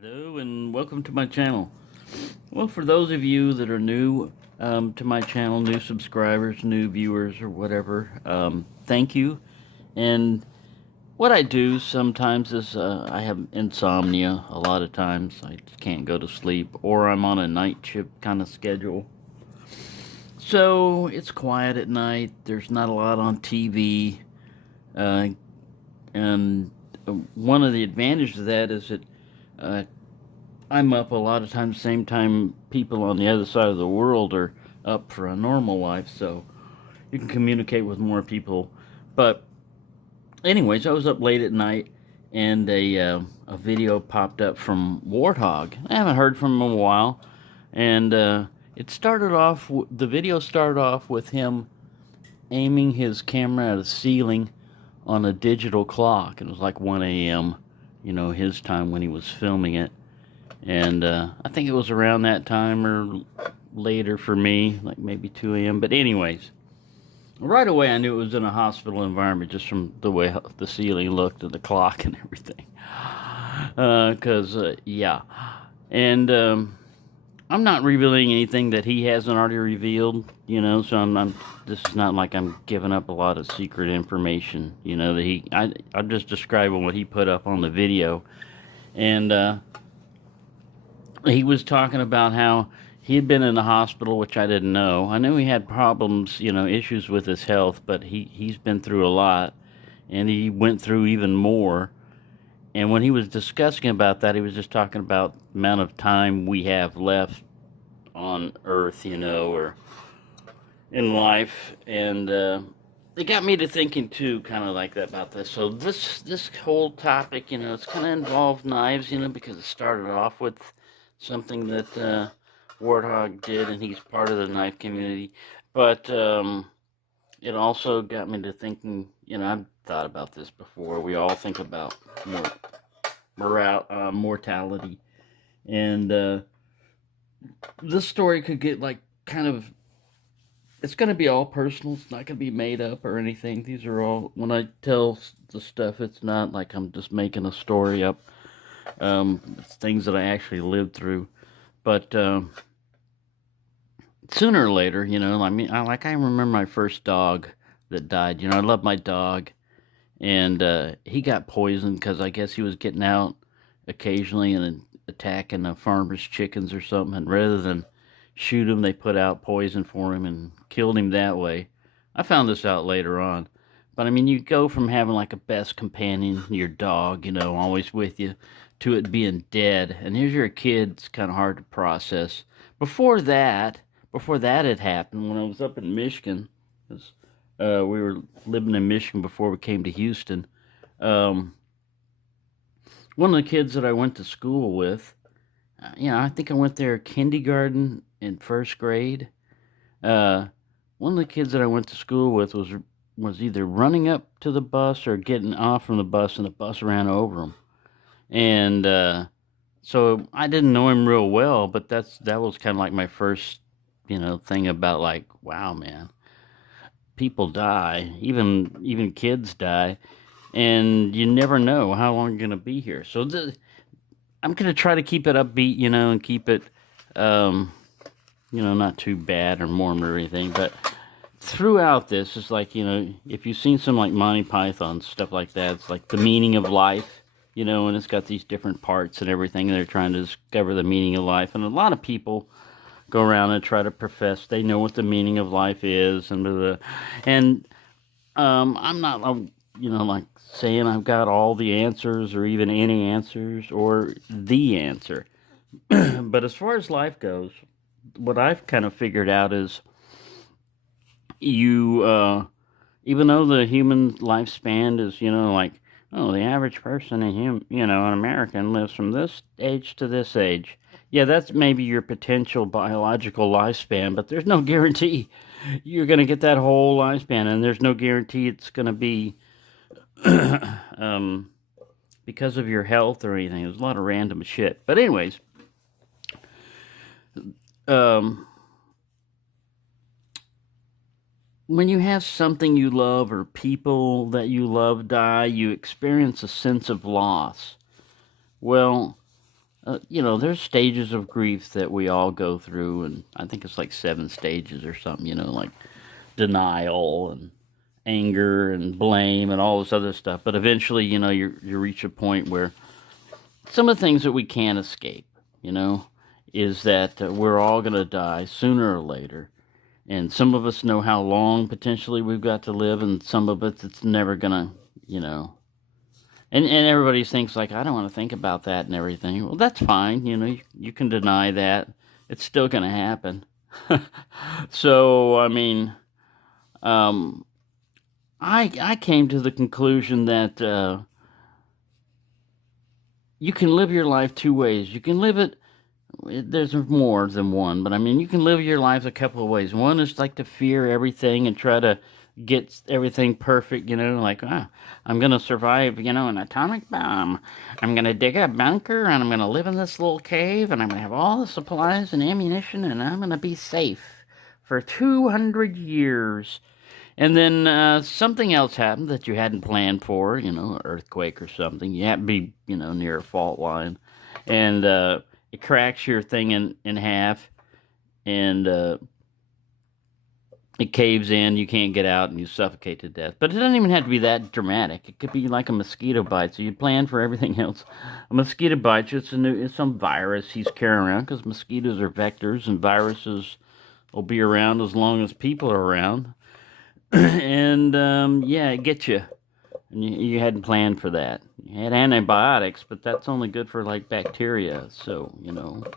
Hello and welcome to my channel. Well, for those of you that are new to my channel, new subscribers, new viewers, or whatever, thank you. And what I do sometimes is I have insomnia a lot of times. I just can't go to sleep, or I'm on a night shift kind of schedule. So it's quiet at night. There's not a lot on TV. Uh, and one of the advantages of that is that uh, I'm up a lot of times, same time people on the other side of the world are up for a normal life, so you can communicate with more people. But anyways, I was up late at night, and a video popped up from Warthog. I haven't heard from him in a while, and it started off. The video started off with him aiming his camera at a ceiling on a digital clock. It was like 1 a.m., his time when he was filming it. And I think it was around that time or later for me, like maybe 2 a.m. But anyways, right away I knew it was in a hospital environment just from the way the ceiling looked and the clock and everything. Yeah. And I'm not revealing anything that he hasn't already revealed, so this is not like I'm giving up a lot of secret information, that I'm just describing what he put up on the video. And he was talking about how he had been in the hospital, which I didn't know. I knew he had problems, issues with his health, but he's been through a lot, and he went through even more. And when he was discussing about that, he was just talking about the amount of time we have left on Earth, or in life. And it got me to thinking, too, kind of like that about this. So this whole topic, it's kind of involved knives, because it started off with something that Warthog did, and he's part of the knife community. But it also got me to thinking, I've thought about this before. We all think about mortality. And this story could get, like, kind of... It's going to be all personal. It's not going to be made up or anything. These are all... When I tell the stuff, it's not like I'm just making a story up. It's things that I actually lived through. But sooner or later, I remember my first dog that died. I love my dog, and he got poisoned because I guess he was getting out occasionally and attacking the farmer's chickens or something. And rather than shoot him, they put out poison for him and killed him that way. I found this out later on. But you go from having like a best companion, your dog, always with you, to it being dead. And here's your kid. It's kind of hard to process. Before that had happened, when I was up in Michigan, 'cause, we were living in Michigan before we came to Houston. One of the kids that I went to school with, I think I went there kindergarten and first grade. One of the kids that I went to school with was either running up to the bus or getting off from the bus, and the bus ran over him. And so I didn't know him real well, but that was kind of like my first, thing about, like, wow, man, people die, even kids die, and you never know how long you're gonna be here. So I'm gonna try to keep it upbeat, and keep it, not too bad or morbid or anything, but throughout this, it's like, if you've seen some, like, Monty Python, stuff like that, it's like the meaning of life, and it's got these different parts and everything, and they're trying to discover the meaning of life. And a lot of people go around and try to profess they know what the meaning of life is, and blah, blah. And I'm not, like saying I've got all the answers or even any answers or the answer. But as far as life goes, what I've kind of figured out is even though the human lifespan is, like, the average person an American lives from this age to this age. Yeah, that's maybe your potential biological lifespan, but there's no guarantee you're going to get that whole lifespan, and there's no guarantee it's going to be because of your health or anything. There's a lot of random shit. But anyways, when you have something you love or people that you love die, you experience a sense of loss. Well, there's stages of grief that we all go through, and I think it's like 7 stages or something, like denial and anger and blame and all this other stuff. But eventually, you reach a point where some of the things that we can't escape, you know, is that we're all going to die sooner or later. And some of us know how long potentially we've got to live, and some of us it's never going to, you know. And everybody thinks, like, I don't want to think about that and everything. Well, that's fine. You can deny that. It's still going to happen. So, I mean, um, I came to the conclusion that you can live your life 2 ways. You can live it, there's more than one, but I mean, you can live your life a couple of ways. One is like to fear everything and try to get everything perfect, like, I'm going to survive, an atomic bomb. I'm going to dig a bunker and I'm going to live in this little cave and I'm going to have all the supplies and ammunition and I'm going to be safe for 200 years. And then something else happened that you hadn't planned for, an earthquake or something. You happen to be, near a fault line. And it cracks your thing in half. And it caves in, you can't get out, and you suffocate to death. But it doesn't even have to be that dramatic. It could be like a mosquito bite. So you plan for everything else. A mosquito bite you, it's some virus he's carrying around, because mosquitoes are vectors, and viruses will be around as long as people are around. And yeah, it gets you. And you hadn't planned for that. You had antibiotics, but that's only good for like bacteria. So,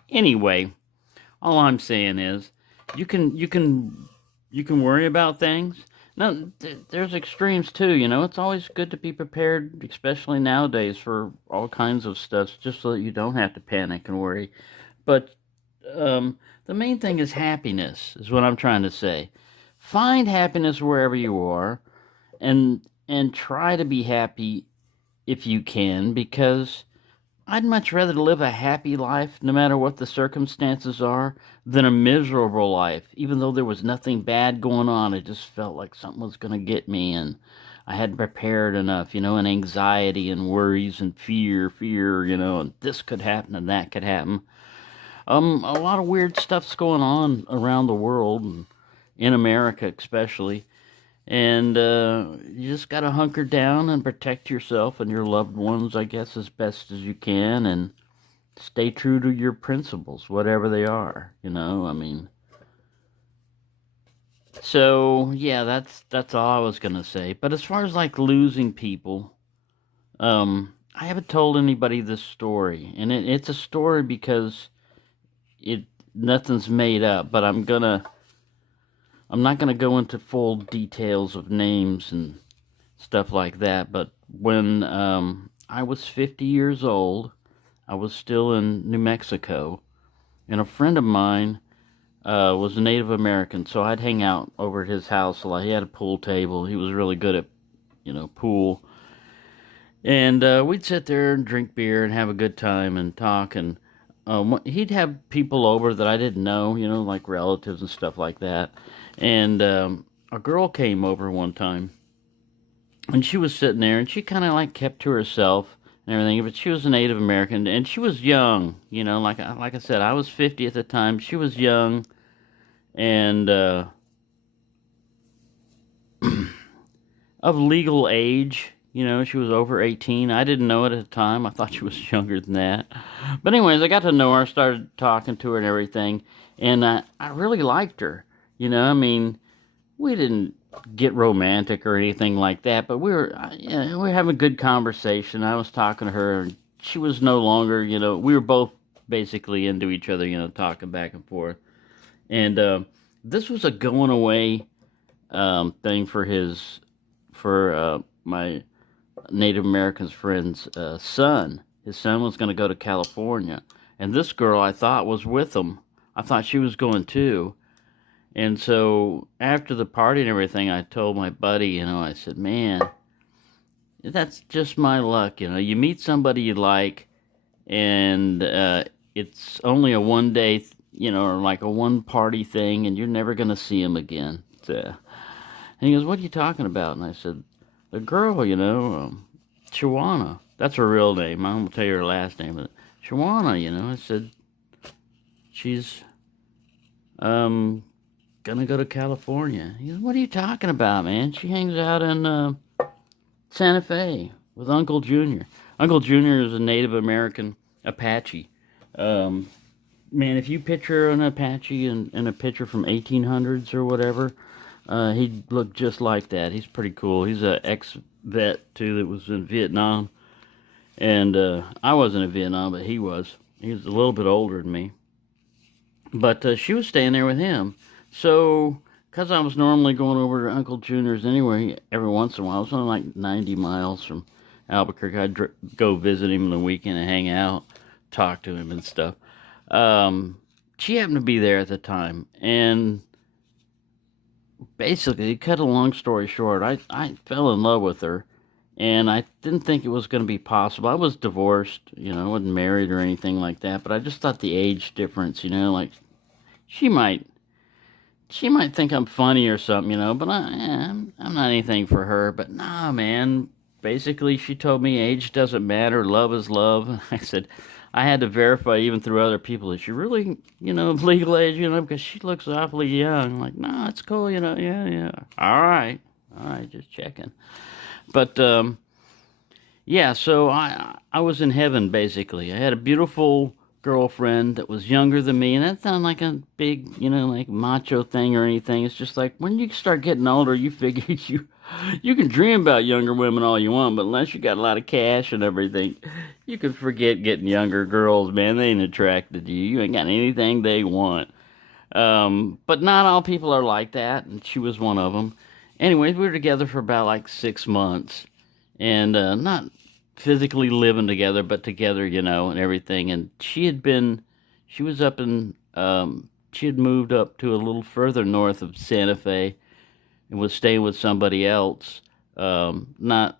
Anyway, all I'm saying is you can worry about things. Now, there's extremes too, It's always good to be prepared, especially nowadays, for all kinds of stuff, just so that you don't have to panic and worry. But the main thing is happiness, is what I'm trying to say. Find happiness wherever you are, and try to be happy if you can, because I'd much rather live a happy life, no matter what the circumstances are, than a miserable life. Even though there was nothing bad going on, it just felt like something was going to get me, and I hadn't prepared enough, and anxiety and worries and fear, and this could happen and that could happen. A lot of weird stuff's going on around the world, and in America especially. And you just got to hunker down and protect yourself and your loved ones, I guess, as best as you can, and stay true to your principles, whatever they are, I mean. So, yeah, that's all I was going to say. But as far as, like, losing people, I haven't told anybody this story. And it's a story because nothing's made up, but I'm not going to go into full details of names and stuff like that, but when I was 50 years old, I was still in New Mexico, and a friend of mine was a Native American, so I'd hang out over at his house a lot. He had a pool table. He was really good at, pool. And we'd sit there and drink beer and have a good time and talk, and he'd have people over that I didn't know, like relatives and stuff like that. And a girl came over one time, and she was sitting there, and she kind of like kept to herself and everything. But she was a Native American, and she was young, like I said, I was 50 at the time. She was young, and of legal age. She was over 18. I didn't know it at the time. I thought she was younger than that. But anyways, I got to know her, started talking to her and everything, and I really liked her. I mean, we didn't get romantic or anything like that, but we were having a good conversation. I was talking to her, and she was no longer, we were both basically into each other, talking back and forth. And this was a going away thing for my Native American's friend's son. His son was going to go to California, and this girl I thought was with him. I thought she was going too. And so after the party and everything, I told my buddy, I said, man, that's just my luck. You meet somebody you like, and it's only a one day, or like a one party thing, and you're never going to see him again. And he goes, what are you talking about? And I said, the girl, Shawana. That's her real name. I won't tell you her last name. Shawana, I said, she's gonna go to California. He goes, what are you talking about, man? She hangs out in Santa Fe with Uncle Junior. Uncle Junior is a Native American Apache. Um, Man, if you picture an Apache in a picture from 1800s or whatever, he'd look just like that. He's pretty cool. He's a ex-vet too that was in Vietnam, and I wasn't in Vietnam, but he was. He was a little bit older than me, but she was staying there with him. So, because I was normally going over to Uncle Junior's anyway, every once in a while, I was only like 90 miles from Albuquerque. Go visit him on the weekend and hang out, talk to him and stuff. Um, she happened to be there at the time, and basically, to cut a long story short, I fell in love with her, and I didn't think it was going to be possible. I was divorced, I wasn't married or anything like that, but I just thought the age difference, like she might she might think I'm funny or something, but I'm not anything for her. But nah, man. Basically, she told me age doesn't matter. Love is love. I said, I had to verify even through other people, is she really, legal age, because she looks awfully young. I'm like, no, it's cool, yeah, yeah. All right, just checking. But yeah, so I was in heaven basically. I had a beautiful girlfriend that was younger than me, and that sounds like a big, like macho thing or anything. It's just like when you start getting older, you figure you can dream about younger women all you want, but unless you got a lot of cash and everything, you can forget getting younger girls, man. They ain't attracted to you. You ain't got anything they want. But not all people are like that, and she was one of them. Anyways, we were together for about like 6 months, and not physically living together, but together, and everything. And she was up in, she had moved up to a little further north of Santa Fe and was staying with somebody else, not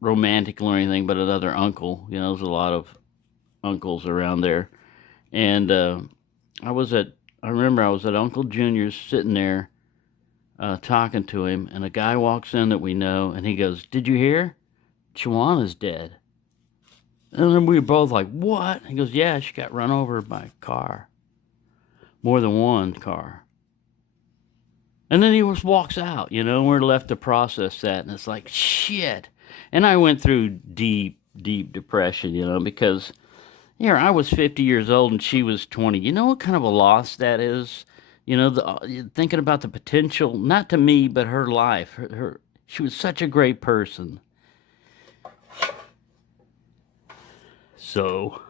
romantic or anything, but another uncle. There's a lot of uncles around there. And I remember I was at Uncle Junior's sitting there talking to him, and a guy walks in that we know, and he goes, "Did you hear? Chihuahua's dead." And then we were both like, "What?" He goes, "Yeah, she got run over by a car. More than one car." And then he just walks out, we're left to process that, and it's like, shit. And I went through deep, deep depression, because here I was 50 years old and she was 20. You know what kind of a loss that is? Thinking about the potential, not to me, but her life. She was such a great person. So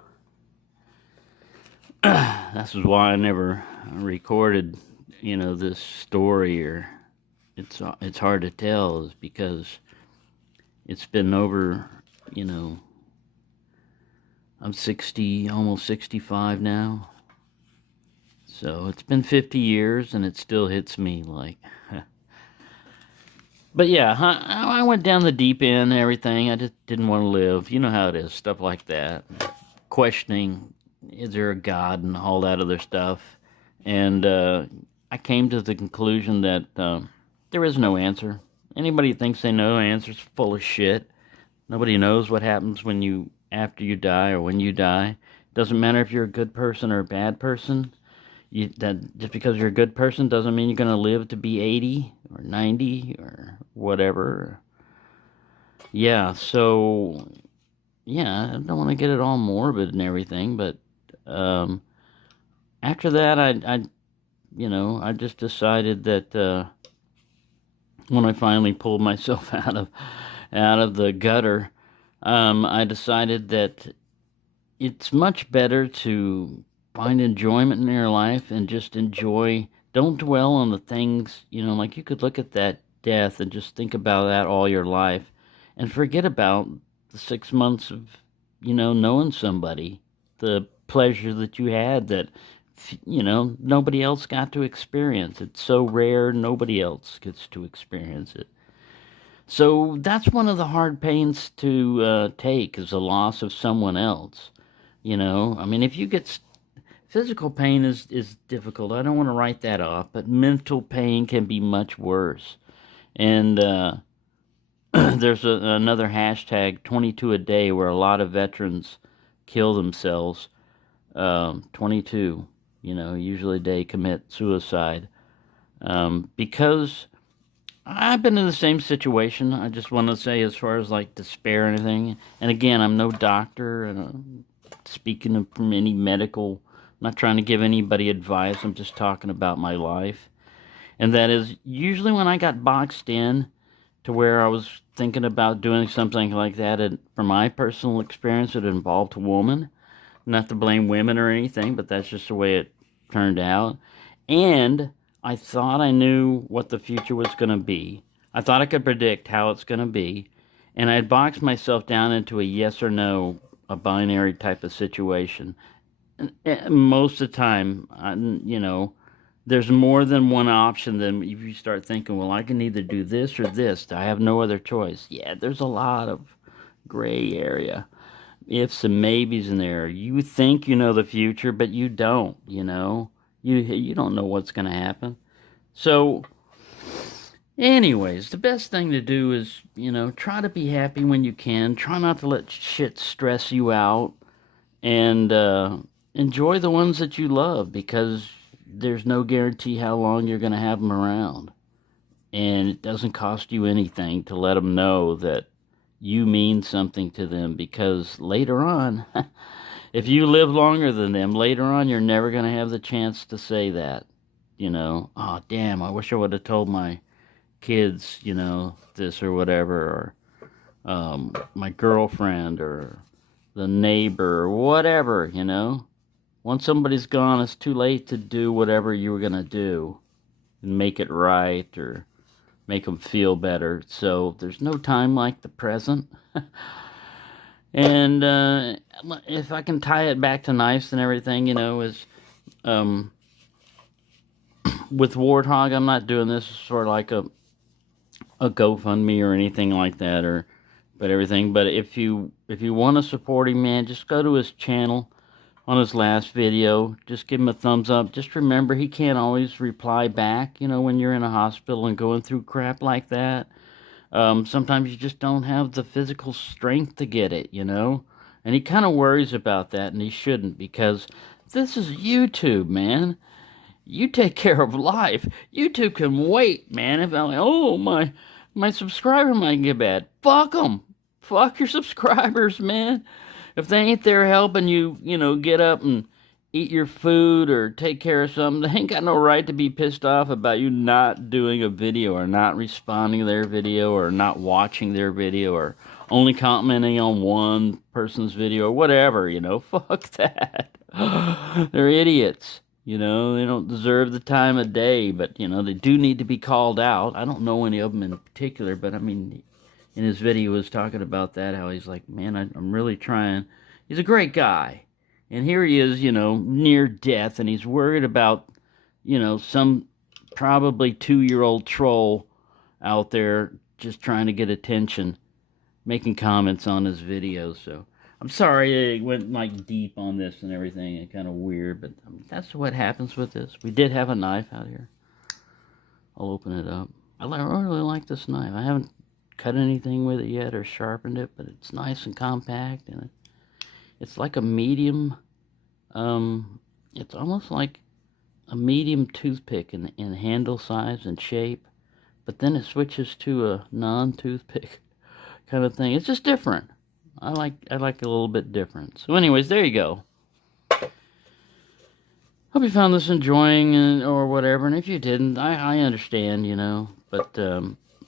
this is why I never recorded, this story, or it's hard to tell, is because it's been over, I'm 60, almost 65 now. So it's been 50 years and it still hits me like. But yeah, I went down the deep end and everything. I just didn't want to live. You know how it is, stuff like that. Questioning, is there a God and all that other stuff. And I came to the conclusion that there is no answer. Anybody who thinks they know answers full of shit. Nobody knows what happens after you die or when you die. Doesn't matter if you're a good person or a bad person. That just because you're a good person doesn't mean you're going to live to be 80 or 90 or whatever. Yeah, so yeah, I don't want to get it all morbid and everything, but after that, I just decided that when I finally pulled myself out of the gutter, I decided that it's much better to find enjoyment in your life and just enjoy. Don't dwell on the things, like you could look at that death and just think about that all your life and forget about the 6 months of, knowing somebody, the pleasure that you had that, nobody else got to experience. It's so rare, nobody else gets to experience it. So that's one of the hard pains to take, is the loss of someone else. I mean, if you get physical pain is difficult. I don't want to write that off, but mental pain can be much worse. And there's another hashtag, 22 a day, where a lot of veterans kill themselves. 22, usually they commit suicide. Because I've been in the same situation. I just want to say, as far as like despair or anything, and again, I'm no doctor, and speaking from any medical, I'm not trying to give anybody advice. I'm just talking about my life. And that is usually when I got boxed in to where I was thinking about doing something like that, and from my personal experience, it involved a woman. Not to blame women or anything, but that's just the way it turned out. And I thought I knew what the future was going to be. I thought I could predict how it's going to be. And I had boxed myself down into a yes or no, a binary type of situation. And most of the time, there's more than one option. Than if you start thinking, well, I can either do this or this. I have no other choice. Yeah, there's a lot of gray area, ifs and maybes in there. You think you know the future, but you don't, You don't know what's going to happen. So, anyways, the best thing to do is, try to be happy when you can. Try not to let shit stress you out. And enjoy the ones that you love, because there's no guarantee how long you're going to have them around. And it doesn't cost you anything to let them know that you mean something to them, because later on, if you live longer than them, later on you're never going to have the chance to say that. Oh, damn, I wish I would have told my kids, this or whatever, or my girlfriend or the neighbor or whatever, Once somebody's gone, it's too late to do whatever you were going to do and make it right or make them feel better. So there's no time like the present. And if I can tie it back to knives and everything, is with Warthog, I'm not doing this sort of like a GoFundMe or anything like that, but everything. But if you want to support him, man, just go to his channel. On his last video, just give him a thumbs up. Just remember, he can't always reply back, when you're in a hospital and going through crap like that. Sometimes you just don't have the physical strength to get it, And he kind of worries about that, and he shouldn't, because this is YouTube, man. You take care of life. YouTube can wait, man. If I'm like, oh, my subscriber might get bad. Fuck them. Fuck your subscribers, man. If they ain't there helping you, get up and eat your food or take care of something, they ain't got no right to be pissed off about you not doing a video or not responding to their video or not watching their video or only commenting on one person's video or whatever, Fuck that. They're idiots. They don't deserve the time of day, but, they do need to be called out. I don't know any of them in particular, but, I mean, in his video, he was talking about that, how he's like, man, I'm really trying. He's a great guy. And here he is, near death, and he's worried about, some probably 2-year-old troll out there just trying to get attention, making comments on his videos. So I'm sorry it went like deep on this and everything, and kind of weird, but that's what happens with this. We did have a knife out here. I'll open it up. I really like this knife. I haven't cut anything with it yet or sharpened it, but it's nice and compact, and it's like a medium, it's almost like a medium toothpick in handle size and shape, but then it switches to a non-toothpick kind of thing. It's just different. I like a little bit different. So anyways, there you go. Hope you found this enjoying or whatever, and if you didn't, I understand, but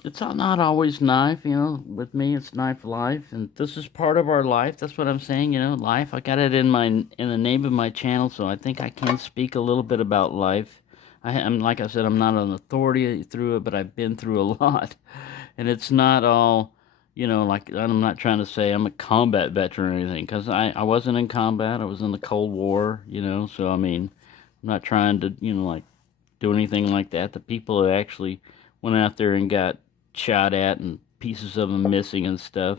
it's not always knife, with me it's knife life, and this is part of our life. That's what I'm saying, life. I got it in the name of my channel, so I think I can speak a little bit about life. I'm like I said, I'm not an authority through it, but I've been through a lot, and it's not all, like, I'm not trying to say I'm a combat veteran or anything, because I wasn't in combat. I was in the Cold War, so I mean, I'm not trying to, like, do anything like that. The people that actually went out there and got shot at and pieces of them missing and stuff,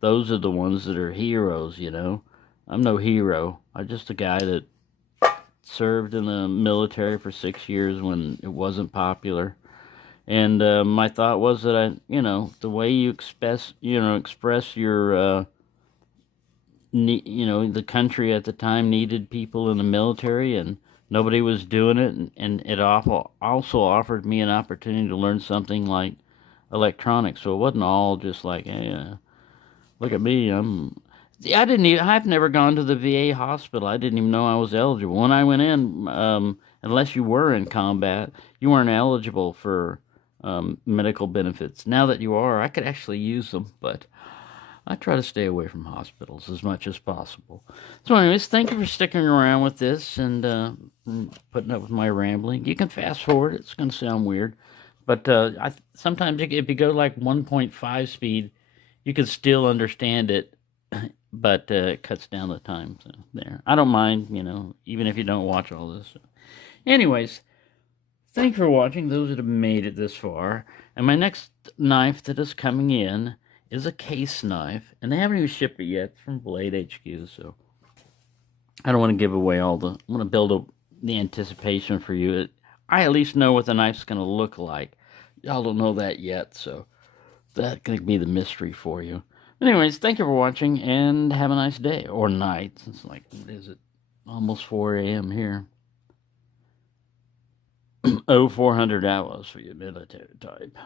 those are the ones that are heroes, I'm no hero. I'm just a guy that served in the military for 6 years when it wasn't popular. And my thought was that the way you express your the country at the time needed people in the military, and nobody was doing it, and it also offered me an opportunity to learn something like electronics. So it wasn't all just like, hey, look at me, I didn't even, I've never gone to the VA hospital. I didn't even know I was eligible. When I went in, unless you were in combat, you weren't eligible for medical benefits. Now that you are, I could actually use them, but I try to stay away from hospitals as much as possible. So, anyways, thank you for sticking around with this and putting up with my rambling. You can fast forward; it's going to sound weird, but sometimes if you go like 1.5 speed, you can still understand it, but it cuts down the time. So there, I don't mind, even if you don't watch all this. So. Anyways, thanks for watching. Those that have made it this far, and my next knife that is coming in is a case knife, and they haven't even shipped it yet. It's from Blade HQ, so I don't want to give away I want to build up the anticipation for you. I at least know what the knife's going to look like. Y'all don't know that yet, so that could be the mystery for you. Anyways, thank you for watching, and have a nice day, or night. It's like, what is it? Almost 4 a.m. here. 0400 hours for your military type.